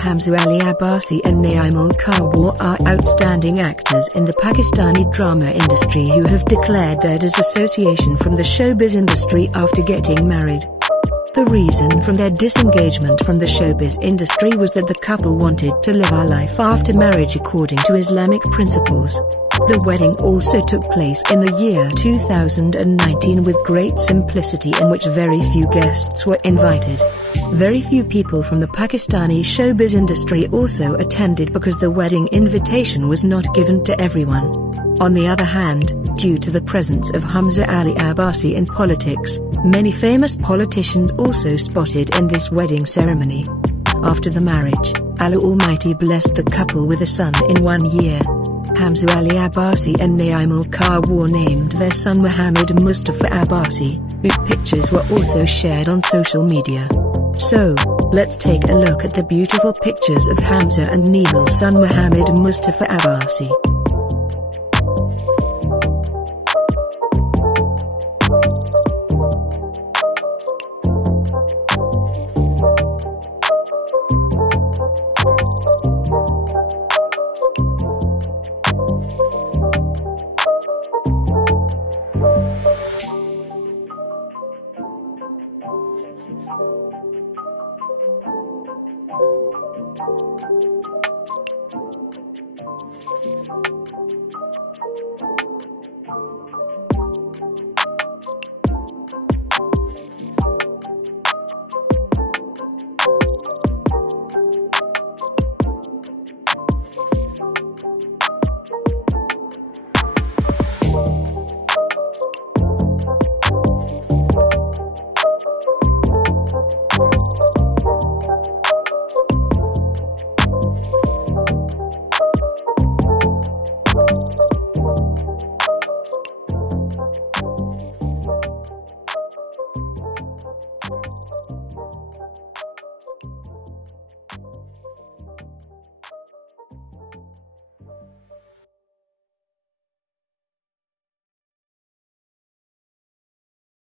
Hamza Ali Abbasi and Naimal Khawar are outstanding actors in the Pakistani drama industry who have declared their disassociation from the showbiz industry after getting married. The reason from their disengagement from the showbiz industry was that the couple wanted to live a life after marriage according to Islamic principles. The wedding also took place in the year 2019 with great simplicity, in which very few guests were invited. Very few people from the Pakistani showbiz industry also attended because the wedding invitation was not given to everyone. On the other hand, due to the presence of Hamza Ali Abbasi in politics, many famous politicians also spotted in this wedding ceremony. After the marriage, Allah Almighty blessed the couple with a son in 1 year. Hamza Ali Abbasi and Naimal Khawar named their son Muhammad Mustafa Abbasi, whose pictures were also shared on social media. So, let's take a look at the beautiful pictures of Hamza and Nimel's son Muhammad Mustafa Abbasi.